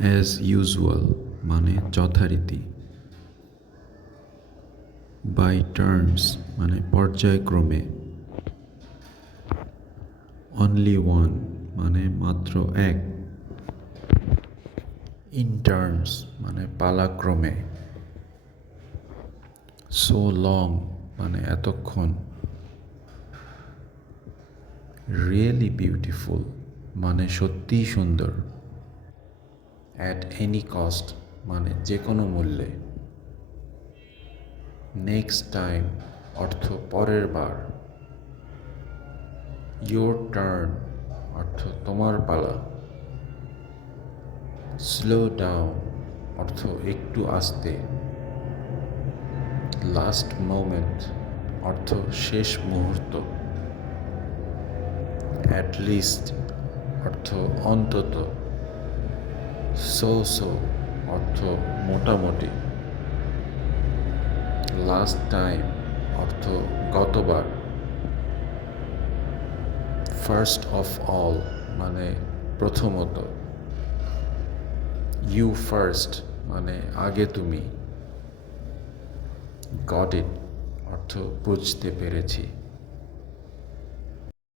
As usual মানে যথারীতি, by turns মানে পর্যায়ক্রমে, অনলি ওয়ান মানে মাত্র এক, ইন টার্নস মানে পালাক্রমে, সো লং মানে এতক্ষণ, রিয়েলি বিউটিফুল মানে সত্যিই সুন্দর, অ্যাট এনি কস্ট মানে যে কোনো মূল্যে, নেক্সট টাইম অর্থ পরের বার, ইয়োর টার্ন অর্থ তোমার পালা, স্লো ডাউন অর্থ একটু আস্তে, লাস্ট মোমেন্ট অর্থ শেষ মুহূর্ত, অ্যাট লিস্ট অর্থ অন্তত, সো সো অর্থ মোটামুটি, লাস্ট টাইম অর্থ গতবার, ফার্স্ট অফ অল মানে প্রথমত, ইউ ফার্স্ট মানে আগে তুমি, গট ইট অর্থ বুঝতে পেরেছি।